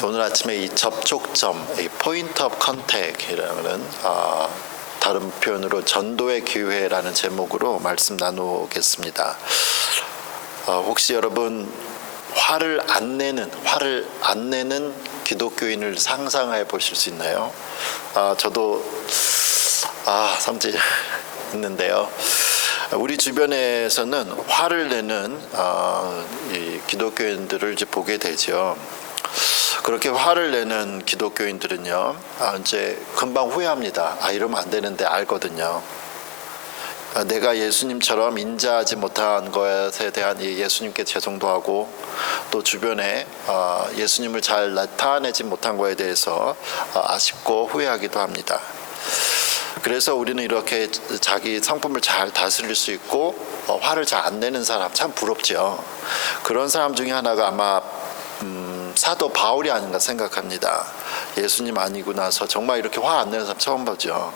오늘 아침에 이 접촉점, 이 포인트 오브 컨택이라는 다른 표현으로 전도의 기회라는 제목으로 말씀 나누겠습니다. 혹시 여러분 화를 안 내는 기독교인을 상상해 보실 수 있나요? 저도 섬찟 있는데요. 우리 주변에서는 화를 내는 이 기독교인들을 이제 보게 되죠. 그렇게 화를 내는 기독교인들은요, 이제 금방 후회합니다. 이러면 안 되는데 알거든요. 내가 예수님처럼 인자하지 못한 것에 대한 예수님께 죄송도 하고, 또 주변에 예수님을 잘 나타내지 못한 것에 대해서 아쉽고 후회하기도 합니다. 그래서 우리는 이렇게 자기 성품을 잘 다스릴 수 있고 화를 잘 안 내는 사람 참 부럽죠. 그런 사람 중에 하나가 아마 사도 바울이 아닌가 생각합니다. 예수님 아니고 나서 정말 이렇게 화 안 내는 사람 처음 보죠.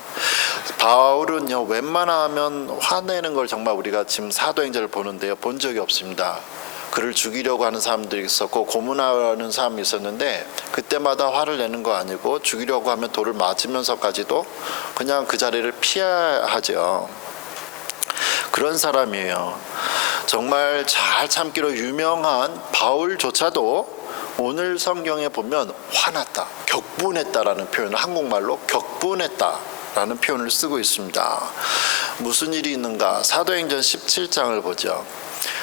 바울은요, 웬만하면 화내는 걸 정말 우리가 지금 사도행전을 보는데요, 본 적이 없습니다. 그를 죽이려고 하는 사람들이 있었고 고문하는 사람이 있었는데, 그때마다 화를 내는 거 아니고 죽이려고 하면 돌을 맞으면서까지도 그냥 그 자리를 피하죠. 그런 사람이에요. 정말 잘 참기로 유명한 바울조차도 오늘 성경에 보면 화났다, 격분했다라는 표현을, 한국말로 격분했다라는 표현을 쓰고 있습니다. 무슨 일이 있는가? 사도행전 17장을 보죠.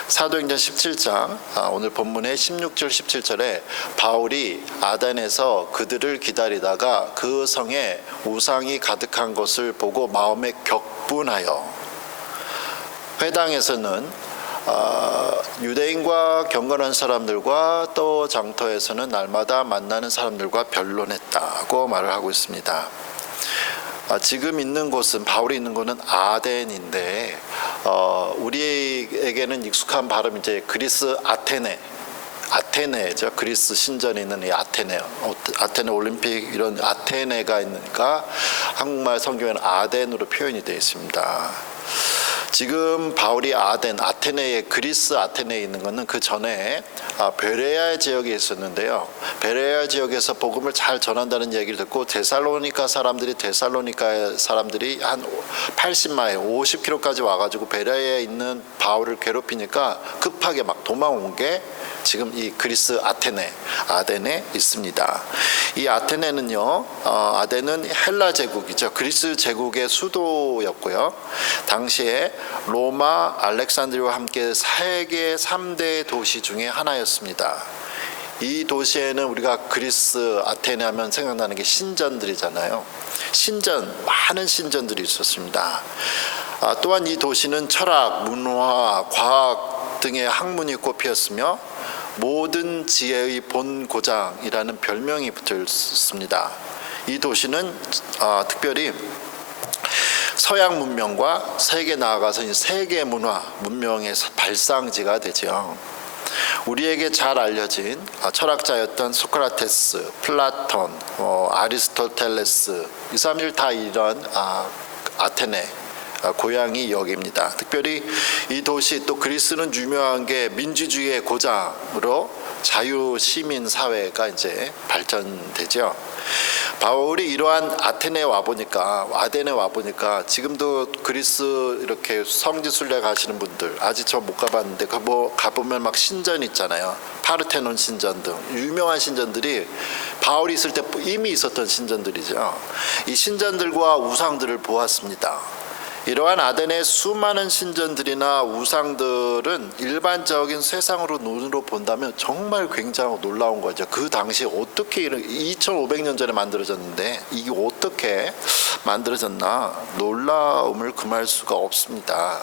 사도행전 17장, 오늘 본문의 16절 17절에 바울이 아덴에서 그들을 기다리다가 그 성에 우상이 가득한 것을 보고 마음에 격분하여, 회당에서는 유대인과 경건한 사람들과 또 장터에서는 날마다 만나는 사람들과 변론했다고 말을 하고 있습니다. 지금 있는 곳은, 바울이 있는 곳은 아덴인데, 우리에게는 익숙한 발음, 이제 그리스 아테네죠. 그리스 신전에 있는 이 아테네 올림픽, 이런 아테네가 있으니까 한국말 성경에는 아덴으로 표현이 되어 있습니다. 지금 바울이 아테네에, 그리스 아테네에 있는 것은 그 전에 베레아 지역에 있었는데요. 베레아 지역에서 복음을 잘 전한다는 얘기를 듣고 데살로니가 사람들이 한 80마일, 50km까지 와가지고 베레아에 있는 바울을 괴롭히니까 급하게 막 도망온 게 지금 이 그리스 아덴에 있습니다. 이 아테네는요, 아덴은 헬라 제국이죠. 그리스 제국의 수도였고요. 당시에 로마, 알렉산드리아와 함께 세계 3대 도시 중에 하나였습니다. 이 도시에는 우리가 그리스 아테네 하면 생각나는 게 신전들이잖아요. 많은 신전들이 있었습니다. 또한 이 도시는 철학, 문화, 과학 등의 학문이 꽃피었으며 모든 지혜의 본고장이라는 별명이 붙어 있습니다. 이 도시는 특별히 서양 문명과 세계 나아가서 세계 문명의 발상지가 되죠. 우리에게 잘 알려진 철학자였던 소크라테스, 플라톤, 아리스토텔레스, 이 사람들 다 이런 아테네 고향이 여기입니다. 특별히 이 도시, 또 그리스는 유명한 게 민주주의의 고장으로 자유시민 사회가 이제 발전되죠. 바울이 이러한 아테네에 와보니까 지금도 그리스 이렇게 성지 순례 가시는 분들, 아직 저 못 가봤는데 가보면 막 신전 있잖아요. 파르테논 신전 등 유명한 신전들이 바울이 있을 때 이미 있었던 신전들이죠. 이 신전들과 우상들을 보았습니다. 이러한 아덴의 수많은 신전들이나 우상들은 일반적인 세상으로 눈으로 본다면 정말 굉장히 놀라운 거죠. 그 당시 어떻게 2500년 전에 만들어졌는데 이게 어떻게 만들어졌나, 놀라움을 금할 수가 없습니다.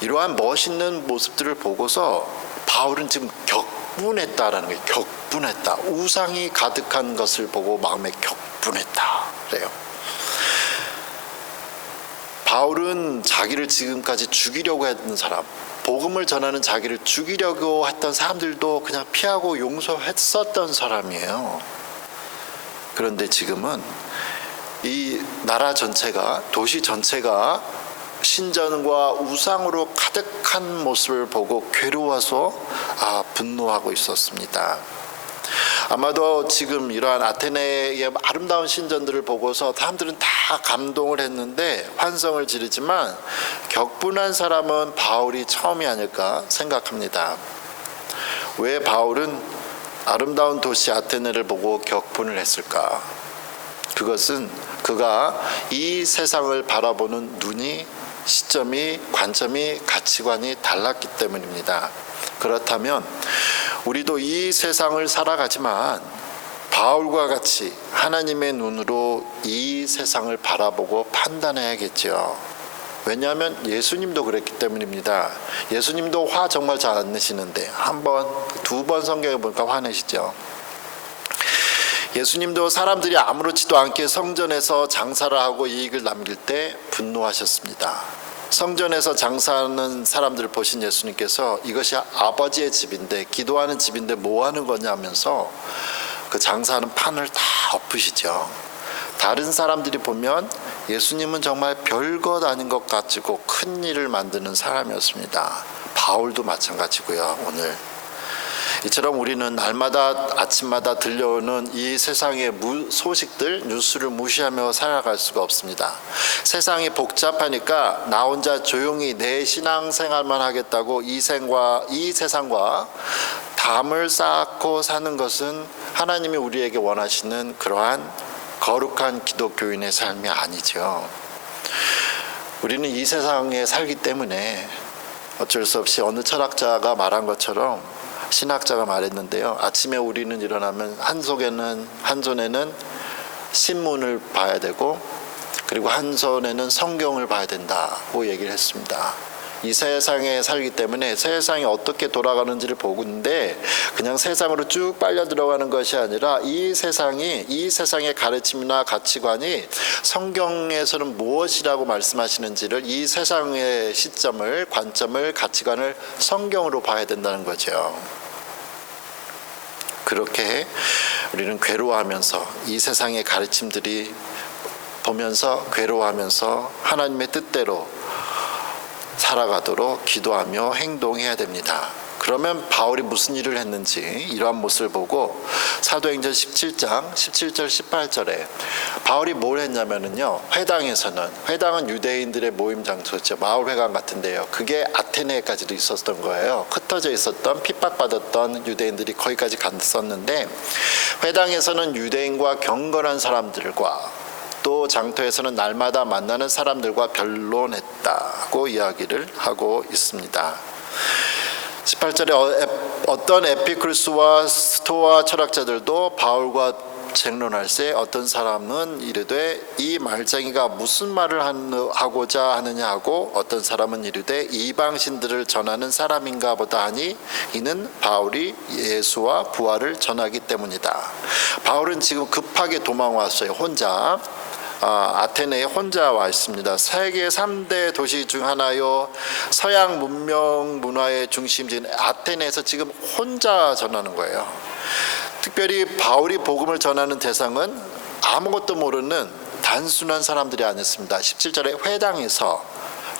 이러한 멋있는 모습들을 보고서 바울은 지금 격분했다라는 거예요. 격분했다. 우상이 가득한 것을 보고 마음에 격분했다 그래요. 바울은 자기를 지금까지 죽이려고 했던 사람, 복음을 전하는 자기를 죽이려고 했던 사람들도 그냥 피하고 용서했었던 사람이에요. 그런데 지금은 이 나라 전체가, 도시 전체가 신전과 우상으로 가득한 모습을 보고 괴로워서 분노하고 있었습니다. 아마도 지금 이러한 아테네의 아름다운 신전들을 보고서 사람들은 다 감동을 했는데 환성을 지르지만 격분한 사람은 바울이 처음이 아닐까 생각합니다. 왜 바울은 아름다운 도시 아테네를 보고 격분을 했을까? 그것은 그가 이 세상을 바라보는 눈이, 시점이, 관점이, 가치관이 달랐기 때문입니다. 그렇다면 우리도 이 세상을 살아가지만 바울과 같이 하나님의 눈으로 이 세상을 바라보고 판단해야겠죠. 왜냐하면 예수님도 그랬기 때문입니다. 예수님도 화 정말 잘 안 내시는데 한 번, 두 번 성경에 보니까 화내시죠. 예수님도 사람들이 아무렇지도 않게 성전에서 장사를 하고 이익을 남길 때 분노하셨습니다. 성전에서 장사하는 사람들을 보신 예수님께서 이것이 아버지의 집인데, 기도하는 집인데 뭐 하는 거냐 하면서 그 장사하는 판을 다 엎으시죠. 다른 사람들이 보면 예수님은 정말 별것 아닌 것 가지고 큰 일을 만드는 사람이었습니다. 바울도 마찬가지고요. 오늘 이처럼 우리는 날마다 아침마다 들려오는 이 세상의 소식들, 뉴스를 무시하며 살아갈 수가 없습니다. 세상이 복잡하니까 나 혼자 조용히 내 신앙생활만 하겠다고 이 세상과 담을 쌓고 사는 것은 하나님이 우리에게 원하시는 그러한 거룩한 기독교인의 삶이 아니죠. 우리는 이 세상에 살기 때문에 어쩔 수 없이 어느 철학자가 말한 것처럼, 신학자가 말했는데요. 아침에 우리는 일어나면 한 손에는 신문을 봐야 되고, 그리고 한 손에는 성경을 봐야 된다고 얘기를 했습니다. 이 세상에 살기 때문에 세상이 어떻게 돌아가는지를 보는데 그냥 세상으로 쭉 빨려 들어가는 것이 아니라 이 세상의 가르침이나 가치관이 성경에서는 무엇이라고 말씀하시는지를, 이 세상의 시점을, 관점을, 가치관을 성경으로 봐야 된다는 거죠. 그렇게 우리는 괴로워하면서 이 세상의 가르침들이 보면서 괴로워하면서 하나님의 뜻대로 살아가도록 기도하며 행동해야 됩니다. 그러면 바울이 무슨 일을 했는지 이러한 모습을 보고 사도행전 17장 17절 18절에 바울이 뭘 했냐면요, 회당은 유대인들의 모임 장소였죠. 마을회관 같은데요. 그게 아테네까지도 있었던 거예요. 흩어져 있었던, 핍박받았던 유대인들이 거기까지 갔었는데, 회당에서는 유대인과 경건한 사람들과 또 장터에서는 날마다 만나는 사람들과 변론했다고 이야기를 하고 있습니다. 18절에 어떤 에피쿠르스와 스토아 철학자들도 바울과 쟁론할세 어떤 사람은 이르되 이 말쟁이가 무슨 말을 하고자 하느냐 하고, 어떤 사람은 이르되 이방신들을 전하는 사람인가 보다 하니 이는 바울이 예수와 부활을 전하기 때문이다. 바울은 지금 급하게 도망왔어요. 혼자. 아테네에 혼자 와 있습니다. 세계 3대 도시 중 하나요. 서양 문명 문화의 중심지인 아테네에서 지금 혼자 전하는 거예요. 특별히 바울이 복음을 전하는 대상은 아무것도 모르는 단순한 사람들이 아니었습니다. 17절에 회당에서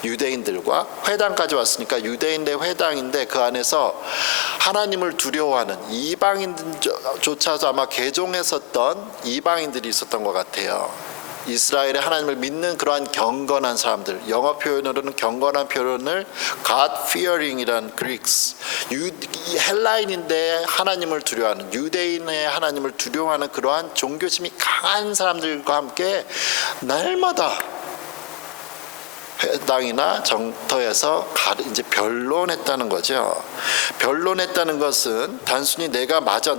유대인들과, 회당까지 왔으니까 유대인의 회당인데 그 안에서 하나님을 두려워하는 이방인조차도 아마 개종했었던 이방인들이 있었던 것 같아요. 이스라엘의 하나님을 믿는 그러한 경건한 사람들, 영어 표현으로는 경건한 표현을 God-fearing이라는 Greeks, 헬라인인데 하나님을 두려워하는, 유대인의 하나님을 두려워하는 그러한 종교심이 강한 사람들과 함께 날마다 회당이나 정터에서 이제 변론했다는 거죠. 변론했다는 것은 단순히 내가 맞아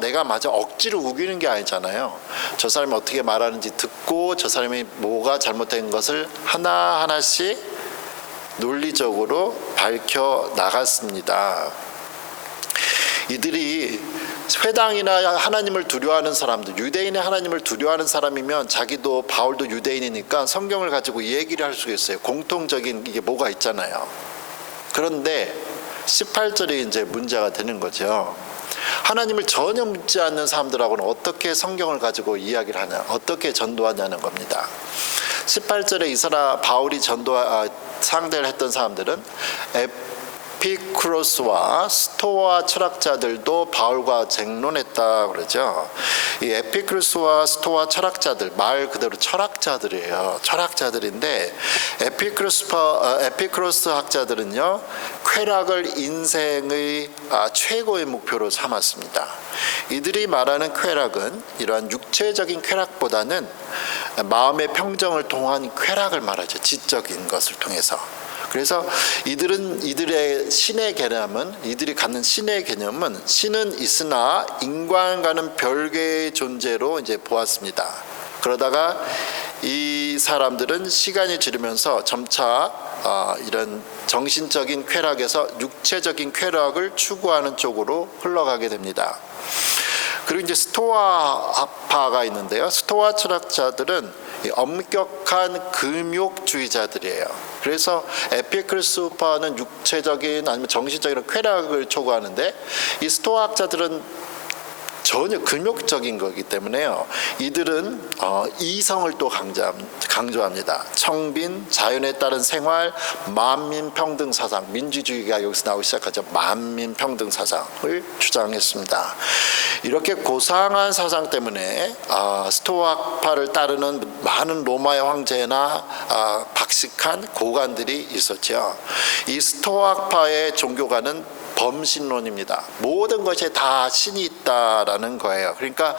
억지로 우기는 게 아니잖아요. 저 사람이 어떻게 말하는지 듣고 저 사람이 뭐가 잘못된 것을 하나하나씩 논리적으로 밝혀 나갔습니다. 이들이 회당이나 하나님을 두려워하는 사람들, 유대인의 하나님을 두려워하는 사람이면 자기도, 바울도 유대인이니까 성경을 가지고 얘기를 할 수 있어요. 공통적인 이게 뭐가 있잖아요. 그런데 18절에 이제 문제가 되는 거죠. 하나님을 전혀 믿지 않는 사람들하고는 어떻게 성경을 가지고 이야기를 하냐, 어떻게 전도하냐는 겁니다. 18절에 바울이 상대를 했던 사람들은 에피쿠로스와 스토아 철학자들도 바울과 쟁론했다 그러죠. 이 에피쿠로스와 스토아 철학자들, 말 그대로 철학자들이에요. 철학자들인데 에피쿠로스 학자들은요, 쾌락을 인생의 최고의 목표로 삼았습니다. 이들이 말하는 쾌락은 이러한 육체적인 쾌락보다는 마음의 평정을 통한 쾌락을 말하죠. 지적인 것을 통해서. 그래서 이들의 신의 개념은, 이들이 갖는 신의 개념은 신은 있으나 인간과는 별개의 존재로 이제 보았습니다. 그러다가 이 사람들은 시간이 지르면서 점차 이런 정신적인 쾌락에서 육체적인 쾌락을 추구하는 쪽으로 흘러가게 됩니다. 그리고 이제 스토아파가 있는데요. 스토아 철학자들은 엄격한 금욕주의자들이에요. 그래서 에피쿠로스파는 육체적인 아니면 정신적인 쾌락을 추구하는데, 이 스토아학자들은 전혀 금욕적인 거기 때문에요. 이들은 이성을 또 강조합니다. 청빈, 자연에 따른 생활, 만민평등 사상, 민주주의가 여기서 나오기 시작하죠. 만민평등 사상을 주장했습니다. 이렇게 고상한 사상 때문에 스토아파를 따르는 많은 로마의 황제나 박식한 고관들이 있었죠. 이 스토아파의 종교가는 범신론입니다. 모든 것에 다 신이 있다라는 거예요. 그러니까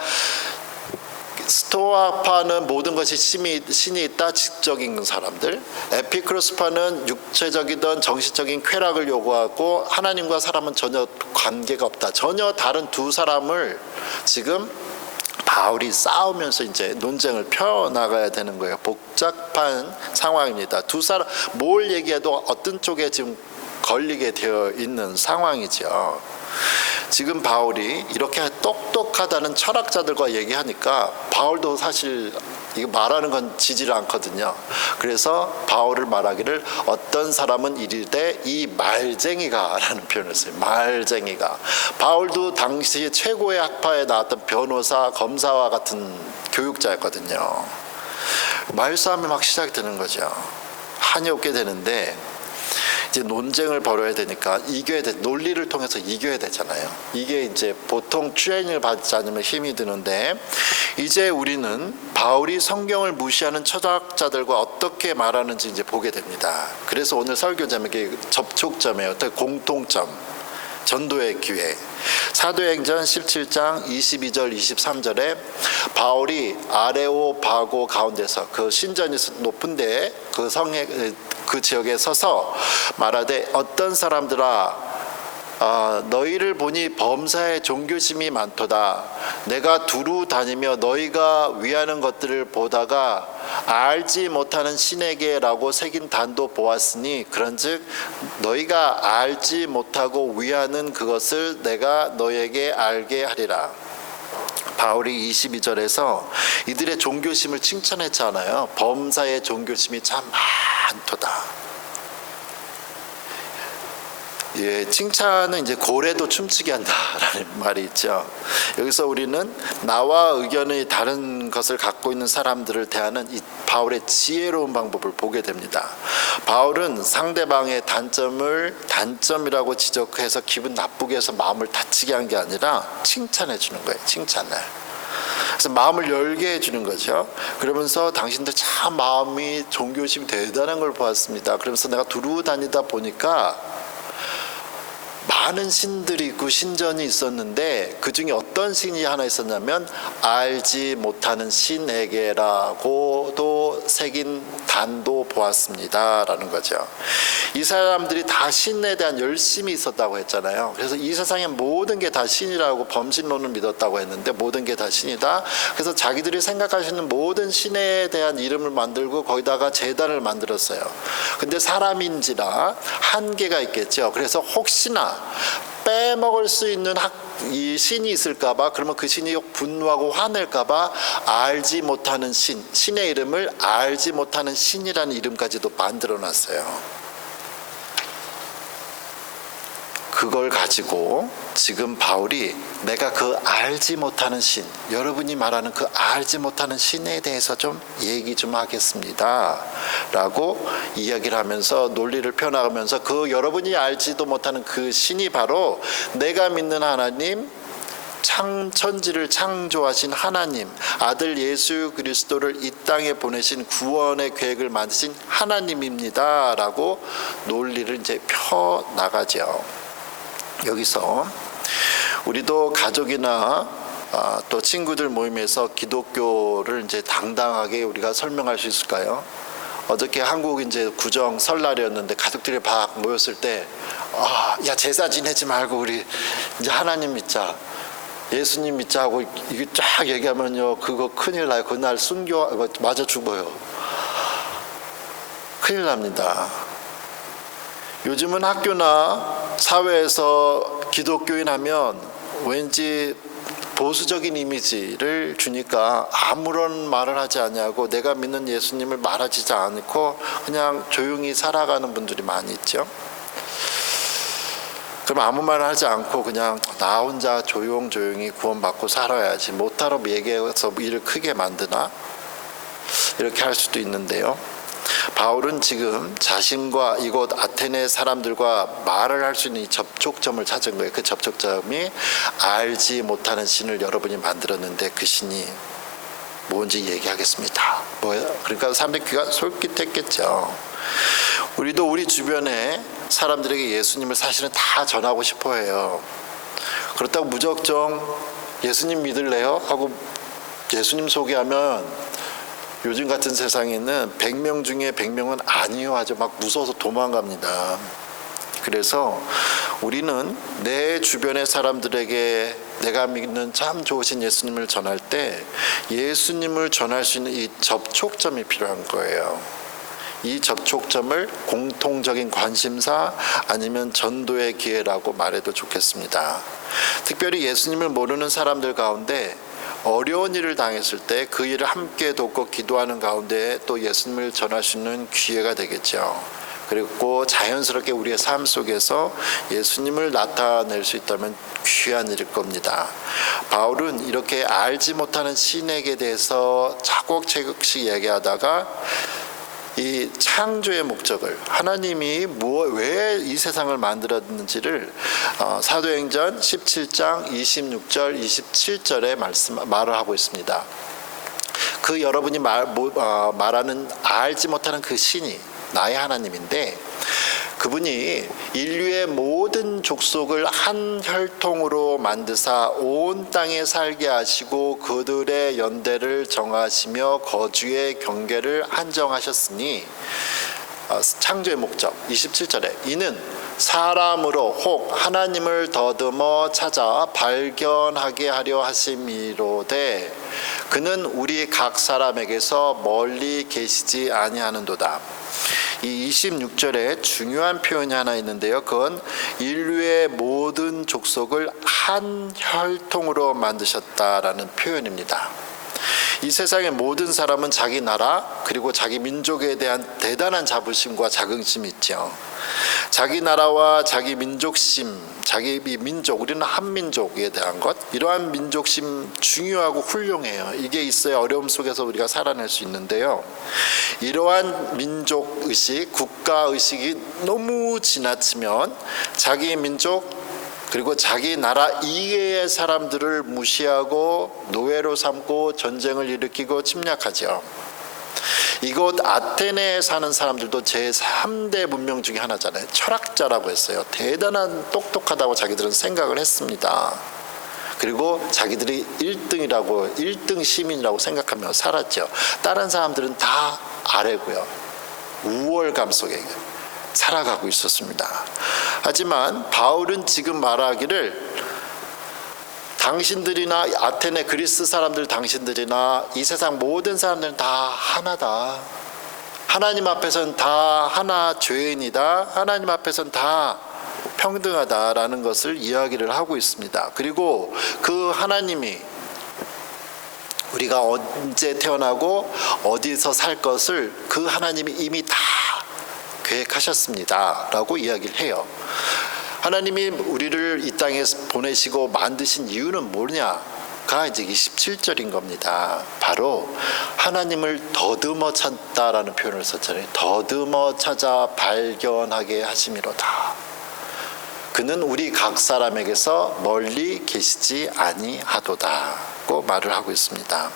스토아파는 모든 것이 신이 있다, 지적인 사람들. 에피쿠로스파는 육체적이든 정신적인 쾌락을 요구하고 하나님과 사람은 전혀 관계가 없다. 전혀 다른 두 사람을 지금 바울이 싸우면서 이제 논쟁을 펴나가야 되는 거예요. 복잡한 상황입니다. 두 사람 뭘 얘기해도 어떤 쪽에 지금 걸리게 되어 있는 상황이죠. 지금 바울이 이렇게 똑똑하다는 철학자들과 얘기하니까 바울도 사실 이거 말하는 건 지지를 않거든요. 그래서 바울을 말하기를 어떤 사람은 이르되 이 말쟁이가 라는 표현을 써요. 말쟁이가. 바울도 당시 최고의 학파에 나왔던 변호사, 검사와 같은 교육자였거든요. 말싸움이 막 시작이 되는 거죠. 한이 없게 되는데 이제 논쟁을 벌여야 되니까 이겨야 돼. 논리를 통해서 이겨야 되잖아요. 이게 이제 보통 트레이닝을 받지 않으면 힘이 드는데, 이제 우리는 바울이 성경을 무시하는 철학자들과 어떻게 말하는지 이제 보게 됩니다. 그래서 오늘 설교 제목이 접촉점이에요. 어떤 공통점, 전도의 기회. 사도행전 17장 22절 23절에 바울이 아레오바고 가운데서 그 신전이 높은데 그 성에 그 지역에 서서 말하되 어떤 사람들아 너희를 보니 범사에 종교심이 많도다. 내가 두루 다니며 너희가 위하는 것들을 보다가 알지 못하는 신에게라고 새긴 단도 보았으니 그런즉 너희가 알지 못하고 위하는 그것을 내가 너희에게 알게 하리라. 바울이 22절에서 이들의 종교심을 칭찬했잖아요. 범사의 종교심이 참 많도다. 예, 칭찬은 이제 고래도 춤추게 한다라는 말이 있죠. 여기서 우리는 나와 의견이 다른 것을 갖고 있는 사람들을 대하는 이 바울의 지혜로운 방법을 보게 됩니다. 바울은 상대방의 단점을 단점이라고 지적해서 기분 나쁘게 해서 마음을 다치게 한 게 아니라 칭찬해 주는 거예요. 칭찬을. 그래서 마음을 열게 해주는 거죠. 그러면서 당신들 참 마음이 종교심이 대단한 걸 보았습니다. 그러면서 내가 두루 다니다 보니까 많은 신들이 있고 신전이 있었는데 그 중에 어떤 신이 하나 있었냐면 알지 못하는 신에게라고도 새긴 단도 보았습니다 라는 거죠. 이 사람들이 다 신에 대한 열심이 있었다고 했잖아요. 그래서 이 세상의 모든 게 다 신이라고 범신론을 믿었다고 했는데 모든 게 다 신이다. 그래서 자기들이 생각하시는 모든 신에 대한 이름을 만들고 거기다가 제단을 만들었어요. 근데 사람인지라 한계가 있겠죠. 그래서 혹시나 빼먹을 수 있는 이 신이 있을까봐, 그러면 그 신이 분노하고 화낼까봐 알지 못하는 신의 이름을 알지 못하는 신이라는 이름까지도 만들어놨어요. 그걸 가지고 지금 바울이 내가 그 알지 못하는 신, 여러분이 말하는 그 알지 못하는 신에 대해서 좀 얘기 좀 하겠습니다 라고 이야기를 하면서 논리를 펴나가면서 그 여러분이 알지도 못하는 그 신이 바로 내가 믿는 하나님, 천지를 창조하신 하나님, 아들 예수 그리스도를 이 땅에 보내신 구원의 계획을 만드신 하나님입니다 라고 논리를 이제 펴나가죠. 여기서 우리도 가족이나 또 친구들 모임에서 기독교를 이제 당당하게 우리가 설명할 수 있을까요? 어저께 한국 이제 구정 설날이었는데 가족들이 막 모였을 때 야 제사 지내지 말고 우리 이제 하나님 믿자, 예수님 믿자 하고 이게 쫙 얘기하면요, 그거 큰일 나요. 그날 순교 맞아 죽어요. 큰일 납니다. 요즘은 학교나 사회에서 기독교인 하면 왠지 보수적인 이미지를 주니까 아무런 말을 하지 않냐고, 내가 믿는 예수님을 말하지 않고 그냥 조용히 살아가는 분들이 많이 있죠. 그럼 아무 말 하지 않고 그냥 나 혼자 조용히 구원받고 살아야지, 못하러 얘기해서 일을 크게 만드나, 이렇게 할 수도 있는데요. 바울은 지금 자신과 이곳 아테네 사람들과 말을 할 수 있는 이 접촉점을 찾은 거예요. 그 접촉점이 알지 못하는 신을 여러분이 만들었는데 그 신이 뭔지 얘기하겠습니다. 뭐예요? 그러니까 사람들이 귀가 솔깃했겠죠. 우리도 우리 주변에 사람들에게 예수님을 사실은 다 전하고 싶어 해요. 그렇다고 무작정 예수님 믿을래요? 하고 예수님 소개하면 요즘 같은 세상에는 100명 중에 100명은 아니요 하죠. 막 무서워서 도망갑니다. 그래서 우리는 내 주변의 사람들에게 내가 믿는 참 좋으신 예수님을 전할 때 예수님을 전할 수 있는 이 접촉점이 필요한 거예요. 이 접촉점을 공통적인 관심사 아니면 전도의 기회라고 말해도 좋겠습니다. 특별히 예수님을 모르는 사람들 가운데 어려운 일을 당했을 때 그 일을 함께 돕고 기도하는 가운데 또 예수님을 전할 수 있는 기회가 되겠죠. 그리고 자연스럽게 우리의 삶 속에서 예수님을 나타낼 수 있다면 귀한 일일 겁니다. 바울은 이렇게 알지 못하는 신에게 대해서 차곡차곡씩 얘기하다가 이 창조의 목적을, 하나님이 왜 이 세상을 만들었는지를 사도행전 17장 26절 27절에 말을 하고 있습니다. 그 여러분이 말하는 알지 못하는 그 신이 나의 하나님인데, 그분이 인류의 모든 족속을 한 혈통으로 만드사 온 땅에 살게 하시고 그들의 연대를 정하시며 거주의 경계를 한정하셨으니, 창조의 목적 27절에 이는 사람으로 혹 하나님을 더듬어 찾아 발견하게 하려 하심이로되 그는 우리 각 사람에게서 멀리 계시지 아니하는도다. 이 26절에 중요한 표현이 하나 있는데요. 그건 인류의 모든 족속을 한 혈통으로 만드셨다라는 표현입니다. 이 세상의 모든 사람은 자기 나라 그리고 자기 민족에 대한 대단한 자부심과 자긍심이 있죠. 자기 나라와 자기 민족심, 자기 민족, 우리는 한민족에 대한 것, 이러한 민족심 중요하고 훌륭해요. 이게 있어야 어려움 속에서 우리가 살아낼 수 있는데요. 이러한 민족의식, 국가의식이 너무 지나치면 자기 민족 그리고 자기 나라 이외의 사람들을 무시하고 노예로 삼고 전쟁을 일으키고 침략하죠. 이곳 아테네에 사는 사람들도 제3대 문명 중에 하나잖아요. 철학자라고 했어요. 대단한 똑똑하다고 자기들은 생각을 했습니다. 그리고 자기들이 1등이라고 1등 시민이라고 생각하며 살았죠. 다른 사람들은 다 아래고요. 우월감 속에 살아가고 있었습니다. 하지만 바울은 지금 말하기를 당신들이나 아테네 그리스 사람들 당신들이나 이 세상 모든 사람들은 다 하나다. 하나님 앞에서는 다 하나 죄인이다. 하나님 앞에서는 다 평등하다라는 것을 이야기를 하고 있습니다. 그리고 그 하나님이 우리가 언제 태어나고 어디서 살 것을 그 하나님이 이미 다 계획하셨습니다 라고 이야기를 해요. 하나님이 우리를 이 땅에 보내시고 만드신 이유는 뭐냐가 이제 27절인 겁니다. 바로 하나님을 더듬어 찾다라는 표현을 썼잖아요. 더듬어 찾아 발견하게 하심이로다. 그는 우리 각 사람에게서 멀리 계시지 아니하도다고 말을 하고 있습니다.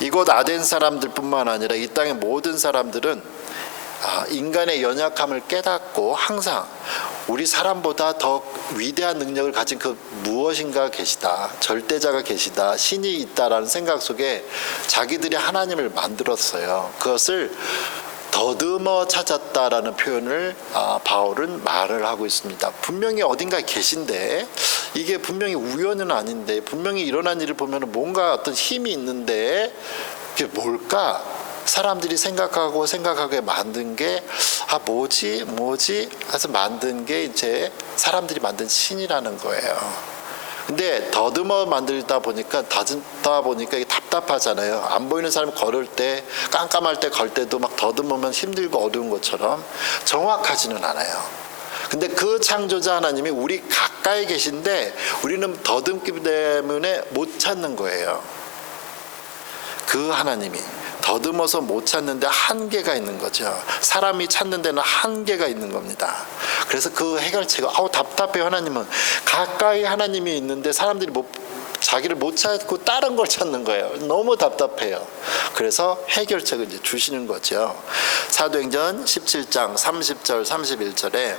이곳 아덴 사람들뿐만 아니라 이 땅의 모든 사람들은 인간의 연약함을 깨닫고 항상 우리 사람보다 더 위대한 능력을 가진 그 무엇인가 계시다, 절대자가 계시다, 신이 있다라는 생각 속에 자기들이 하나님을 만들었어요. 그것을 더듬어 찾았다라는 표현을 바울은 말을 하고 있습니다. 분명히 어딘가에 계신데 이게 분명히 우연은 아닌데 분명히 일어난 일을 보면 뭔가 어떤 힘이 있는데 그게 뭘까? 사람들이 생각하게 만든 게 뭐지 해서 만든 게 이제 사람들이 만든 신이라는 거예요. 근데 더듬어 만들다 보니까 이게 답답하잖아요. 안 보이는 사람이 걸을 때, 깜깜할 때 걸 때도 막 더듬으면 힘들고 어두운 것처럼 정확하지는 않아요. 근데 그 창조자 하나님이 우리 가까이 계신데 우리는 더듬기 때문에 못 찾는 거예요. 그 하나님이 더듬어서 못 찾는데 한계가 있는 거죠. 사람이 찾는 데는 한계가 있는 겁니다. 그래서 그 해결책은 답답해요. 하나님은 가까이 하나님이 있는데 사람들이 자기를 못 찾고 다른 걸 찾는 거예요. 너무 답답해요. 그래서 해결책을 이제 주시는 거죠. 사도행전 17장 30절 31절에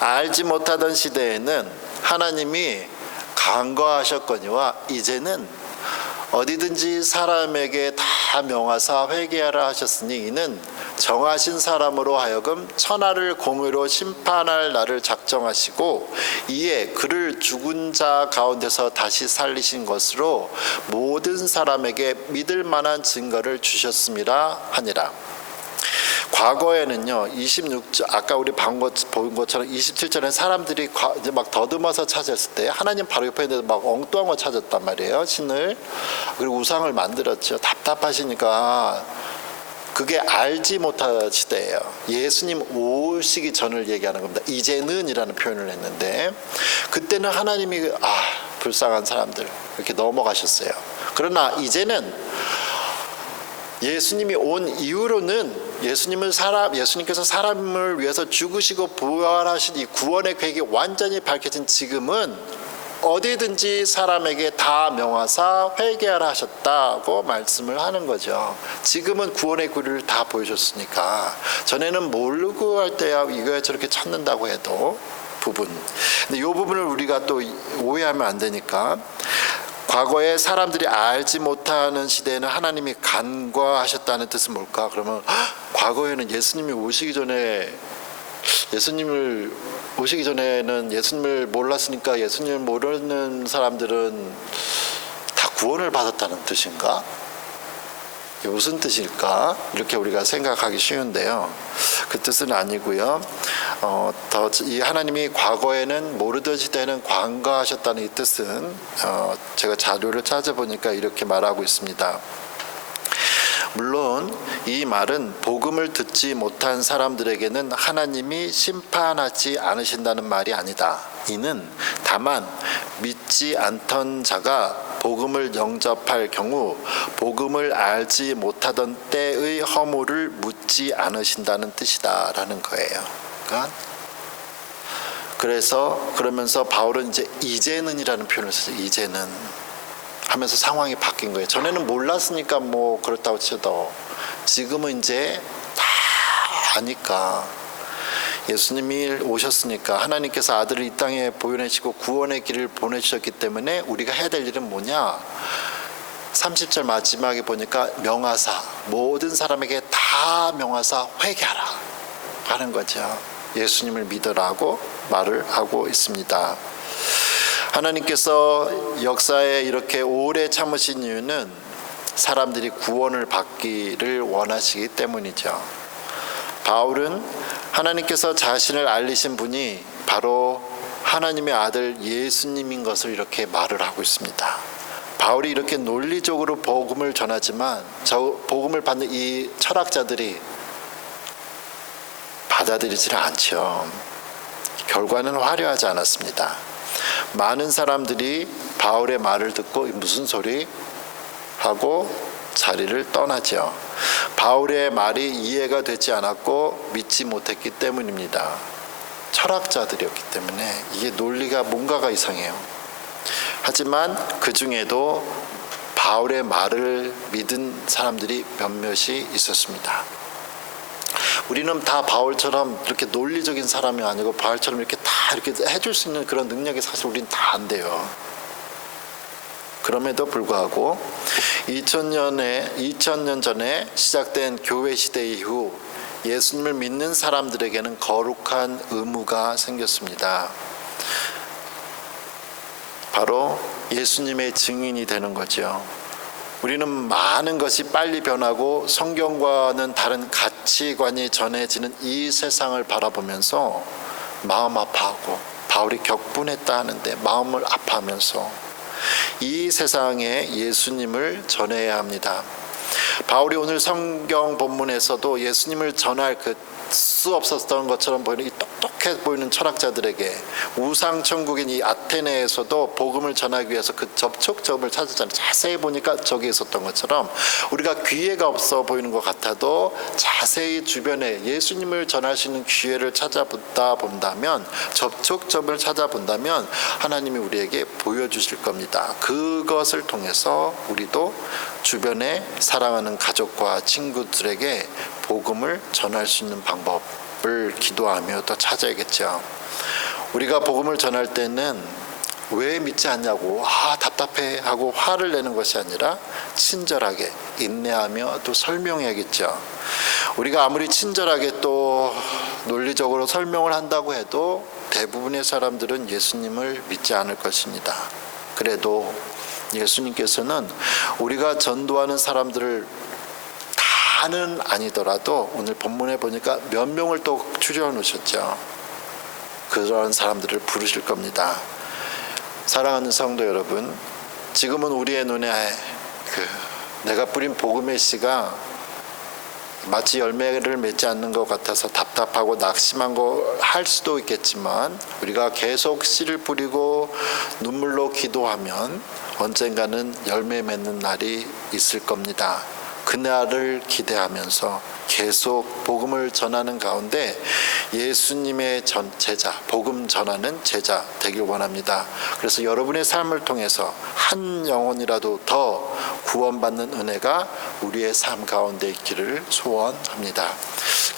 알지 못하던 시대에는 하나님이 간과하셨거니와 이제는 어디든지 사람에게 다 명하사 회개하라 하셨으니 이는 정하신 사람으로 하여금 천하를 공의로 심판할 날을 작정하시고 이에 그를 죽은 자 가운데서 다시 살리신 것으로 모든 사람에게 믿을 만한 증거를 주셨음이라 하니라. 과거에는요 26절 아까 우리 본 것처럼 27절에 사람들이 이제 막 더듬어서 찾았을 때 하나님 바로 옆에 있는데 막 엉뚱한 거 찾았단 말이에요. 신을. 그리고 우상을 만들었죠. 답답하시니까. 그게 알지 못할 시대예요. 예수님 오시기 전을 얘기하는 겁니다. 이제는 이라는 표현을 했는데 그때는 하나님이 불쌍한 사람들 이렇게 넘어가셨어요. 그러나 이제는 예수님이 온 이후로는 예수님께서 사람을 위해서 죽으시고 부활하신 이 구원의 계획이 완전히 밝혀진 지금은 어디든지 사람에게 다 명하사 회개하라 하셨다고 말씀을 하는 거죠. 지금은 구원의 길을 다 보여줬으니까 전에는 모르고 할 때야 이거야 저렇게 찾는다고 해도 부분. 근데 이 부분을 우리가 또 오해하면 안 되니까 과거에 사람들이 알지 못하는 시대에는 하나님이 간과하셨다는 뜻은 뭘까? 그러면 과거에는 예수님을 오시기 전에는 예수님을 몰랐으니까 예수님을 모르는 사람들은 다 구원을 받았다는 뜻인가? 이게 무슨 뜻일까? 이렇게 우리가 생각하기 쉬운데요. 그 뜻은 아니고요. 이 하나님이 과거에는 모르던 시대에는 간과하셨다는 이 뜻은 제가 자료를 찾아보니까 이렇게 말하고 있습니다. 물론 이 말은 복음을 듣지 못한 사람들에게는 하나님이 심판하지 않으신다는 말이 아니다. 이는 다만 믿지 않던 자가 복음을 영접할 경우 복음을 알지 못하던 때의 허물을 묻지 않으신다는 뜻이다라는 거예요. 그러면서 바울은 이제는이라는 표현을 써요. 이제는 하면서 상황이 바뀐 거예요. 전에는 몰랐으니까 뭐 그렇다고 쳐도 지금은 이제 다 아니까 예수님이 오셨으니까 하나님께서 아들을 이 땅에 보내시고 구원의 길을 보내주셨기 때문에 우리가 해야 될 일은 뭐냐? 30절 마지막에 보니까 명하사 모든 사람에게 다 명하사 회개하라 하는 거죠. 예수님을 믿으라고 말을 하고 있습니다. 하나님께서 역사에 이렇게 오래 참으신 이유는 사람들이 구원을 받기를 원하시기 때문이죠. 바울은 하나님께서 자신을 알리신 분이 바로 하나님의 아들 예수님인 것을 이렇게 말을 하고 있습니다. 바울이 이렇게 논리적으로 복음을 전하지만 저 복음을 받는 이 철학자들이 받아들이지를 않죠. 결과는 화려하지 않았습니다. 많은 사람들이 바울의 말을 듣고 무슨 소리 하고 자리를 떠나죠. 바울의 말이 이해가 되지 않았고 믿지 못했기 때문입니다. 철학자들이었기 때문에 이게 논리가 뭔가가 이상해요. 하지만 그 중에도 바울의 말을 믿은 사람들이 몇몇이 있었습니다. 우리는 다 바울처럼 이렇게 논리적인 사람이 아니고 바울처럼 이렇게 다 이렇게 해줄 수 있는 그런 능력이 사실 우리는 다 안 돼요. 그럼에도 불구하고 2000년 전에 시작된 교회 시대 이후 예수님을 믿는 사람들에게는 거룩한 의무가 생겼습니다. 바로 예수님의 증인이 되는 거죠. 우리는 많은 것이 빨리 변하고 성경과는 다른 가치관이 전해지는 이 세상을 바라보면서 마음 아파하고 바울이 격분했다 하는데 마음을 아파하면서 이 세상에 예수님을 전해야 합니다. 바울이 오늘 성경 본문에서도 예수님을 전할 수 없었던 것처럼 보이는 이 똑똑해 보이는 철학자들에게 우상 천국인 이 아테네에서도 복음을 전하기 위해서 그 접촉점을 찾았잖아요. 자세히 보니까 저기 있었던 것처럼 우리가 기회가 없어 보이는 것 같아도 자세히 주변에 예수님을 전할 수 있는 기회를 찾아보다 본다면, 접촉점을 찾아본다면 하나님이 우리에게 보여주실 겁니다. 그것을 통해서 우리도 주변에 사랑하는 가족과 친구들에게 복음을 전할 수 있는 방법을 기도하며 또 찾아야겠죠. 우리가 복음을 전할 때는 왜 믿지 않냐고 답답해 하고 화를 내는 것이 아니라 친절하게 인내하며 또 설명해야겠죠. 우리가 아무리 친절하게 또 논리적으로 설명을 한다고 해도 대부분의 사람들은 예수님을 믿지 않을 것입니다. 그래도 예수님께서는 우리가 전도하는 사람들을 다는 아니더라도 오늘 본문에 보니까 몇 명을 또 추려 놓으셨죠. 그런 사람들을 부르실 겁니다. 사랑하는 성도 여러분, 지금은 우리의 눈에 내가 뿌린 복음의 씨가 마치 열매를 맺지 않는 것 같아서 답답하고 낙심한 거 할 수도 있겠지만 우리가 계속 씨를 뿌리고 눈물로 기도하면 언젠가는 열매 맺는 날이 있을 겁니다. 그날을 기대하면서 계속 복음을 전하는 가운데 예수님의 제자, 복음 전하는 제자 되길 원합니다. 그래서 여러분의 삶을 통해서 한 영혼이라도 더 구원받는 은혜가 우리의 삶 가운데 있기를 소원합니다.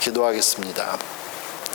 기도하겠습니다.